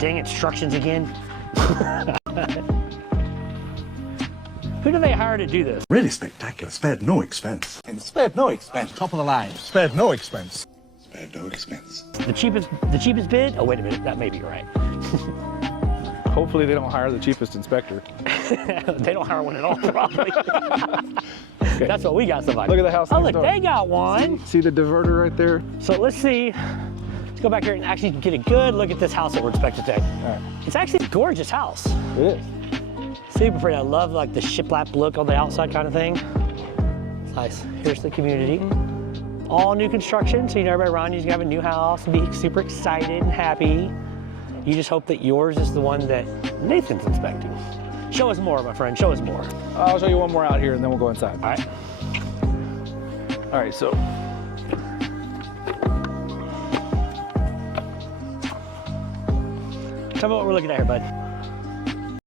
dang instructions again. Who do they hire to do this? Really spectacular. Spared no expense. And spared no expense. Top of the line. Spared no expense. Spared no expense. The cheapest bid? Oh, wait a minute, that may be right. Hopefully they don't hire the cheapest inspector. They don't hire one at all, probably. Okay. That's what we got somebody. Look at the house Oh, next look, door. they got one. See the diverter right there? So let's see. Let's go back here and actually get a good look at this house that we're inspecting today. All right. It's actually a gorgeous house. It is. Super pretty. I love like the shiplap look on the outside kind of thing. It's nice. Here's the community. All new construction, so you know everybody around you is gonna have a new house and be super excited and happy. You just hope that yours is the one that Nathan's inspecting. Show us more, my friend. Show us more. I'll show you one more out here and then we'll go inside. All right. All right, so Tell me what we're looking at here, bud.